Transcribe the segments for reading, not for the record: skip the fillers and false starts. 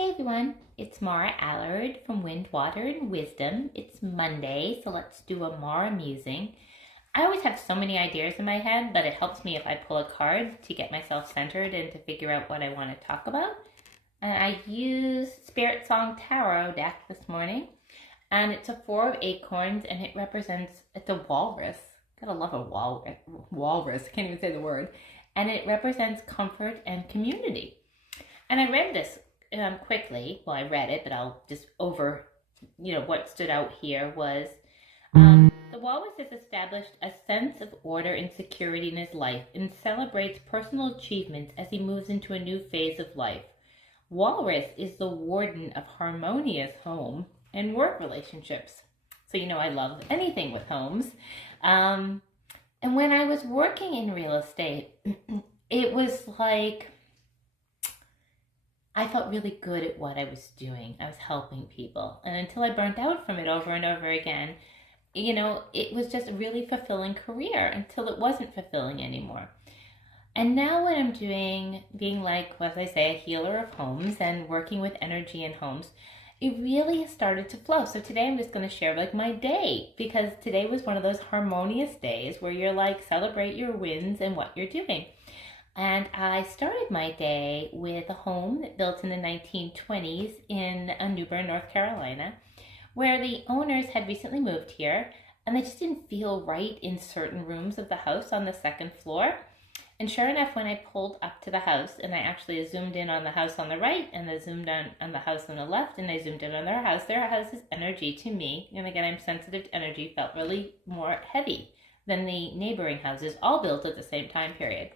Hey everyone, it's Maura Allard from Wind, Water, and Wisdom. It's Monday, so let's do a Maura Musing. I always have so many ideas in my head, but it helps me if I pull a card to get myself centered and to figure out what I want to talk about. And I used Spirit Song Tarot deck this morning, and it's a Four of Acorns, and it's a walrus. Gotta love a walrus, I can't even say the word. And it represents comfort and community. And I read this quickly. Well, I read it, but I'll just what stood out here was the walrus has established a sense of order and security in his life and celebrates personal achievements as he moves into a new phase of life. Walrus is the warden of harmonious home and work relationships. So, I love anything with homes. And when I was working in real estate, it was like I felt really good at what I was doing. I was helping people. And until I burnt out from it over and over again, it was just a really fulfilling career until it wasn't fulfilling anymore. And now what I'm doing, being like, as I say, a healer of homes and working with energy in homes, it really has started to flow. So today I'm just going to share my day, because today was one of those harmonious days where you're like, celebrate your wins and what you're doing. And I started my day with a home built in the 1920s in New Bern, North Carolina, where the owners had recently moved here, and they just didn't feel right in certain rooms of the house on the second floor. And sure enough, when I pulled up to the house, and I actually zoomed in on the house on the right, and I zoomed on the house on the left, and I zoomed in on their house's energy to me, and again, I'm sensitive to energy, felt really more heavy than the neighboring houses, all built at the same time period.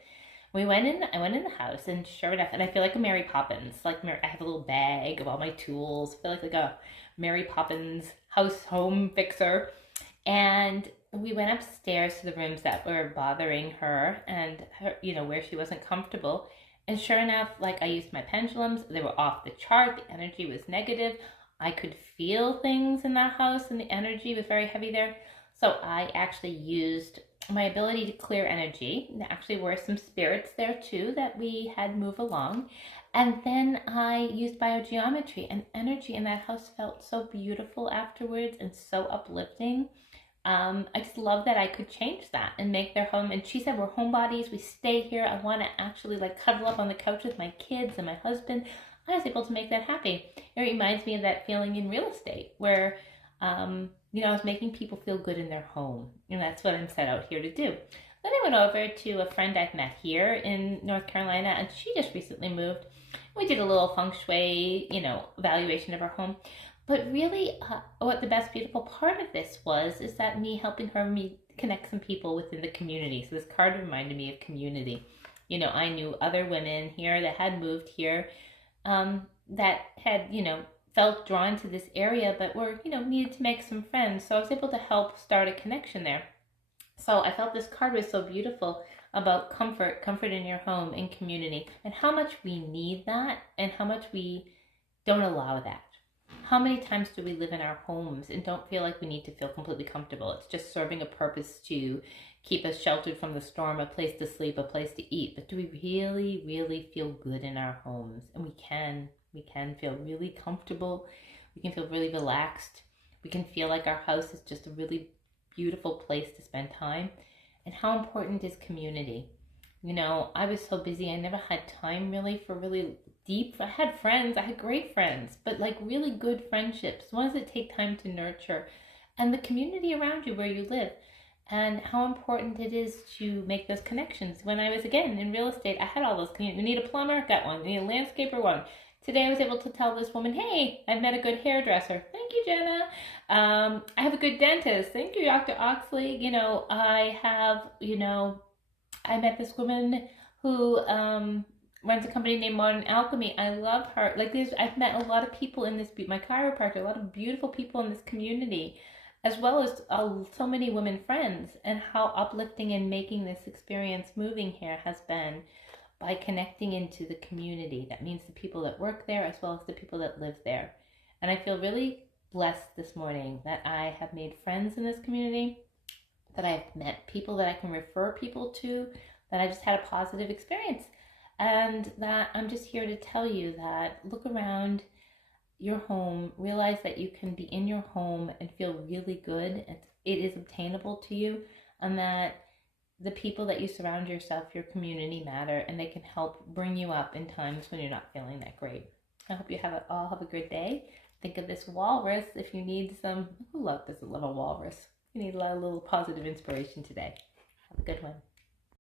I went in the house, and sure enough, and I feel like a Mary Poppins. I have a little bag of all my tools. I feel like a Mary Poppins home fixer. And we went upstairs to the rooms that were bothering her and her, where she wasn't comfortable. And sure enough, I used my pendulums. They were off the chart. The energy was negative. I could feel things in that house, and the energy was very heavy there. So I actually used my ability to clear energy. There actually were some spirits there too that we had move along. And then I used biogeometry, and energy in that house felt so beautiful afterwards and so uplifting. I just love that I could change that and make their home. And she said, we're homebodies. We stay here. I want to actually cuddle up on the couch with my kids and my husband. I was able to make that happen. It reminds me of that feeling in real estate where I was making people feel good in their home. And that's what I'm set out here to do. Then I went over to a friend I've met here in North Carolina, and she just recently moved. We did a little feng shui, evaluation of her home. But really, what the best beautiful part of this is that me helping me connect some people within the community. So this card reminded me of community. I knew other women here that had moved here, that had, felt drawn to this area, but were, needed to make some friends. So I was able to help start a connection there. So I felt this card was so beautiful about comfort in your home and community, and how much we need that and how much we don't allow that. How many times do we live in our homes and don't feel like we need to feel completely comfortable? It's just serving a purpose to keep us sheltered from the storm, a place to sleep, a place to eat. But do we really, really feel good in our homes? And we can feel really comfortable. We can feel really relaxed. We can feel like our house is just a really beautiful place to spend time. And how important is community? I was so busy. I never had time really for really deep. I had friends. I had great friends, but really good friendships, ones that take time to nurture, and the community around you where you live. And how important it is to make those connections. When I was, again, in real estate, I had all those communities. We need a plumber, got one. We need a landscaper, one. Today I was able to tell this woman, hey, I've met a good hairdresser. Thank you, Jenna. I have a good dentist. Thank you, Dr. Oxley. I have, I met this woman who runs a company named Modern Alchemy. I love her. I've met a lot of people in this, my chiropractor, a lot of beautiful people in this community, as well as so many women friends, and how uplifting and making this experience moving here has been by connecting into the community. That means the people that work there as well as the people that live there. And I feel really blessed this morning that I have made friends in this community, that I've met people that I can refer people to, that I just had a positive experience. And that I'm just here to tell you that look around your home, realize that you can be in your home and feel really good. It is obtainable to you, and that the people that you surround yourself, your community matter, and they can help bring you up in times when you're not feeling that great. I hope you all have a good day. Think of this walrus if you need some. Look, this little walrus. You need a little positive inspiration today. Have a good one.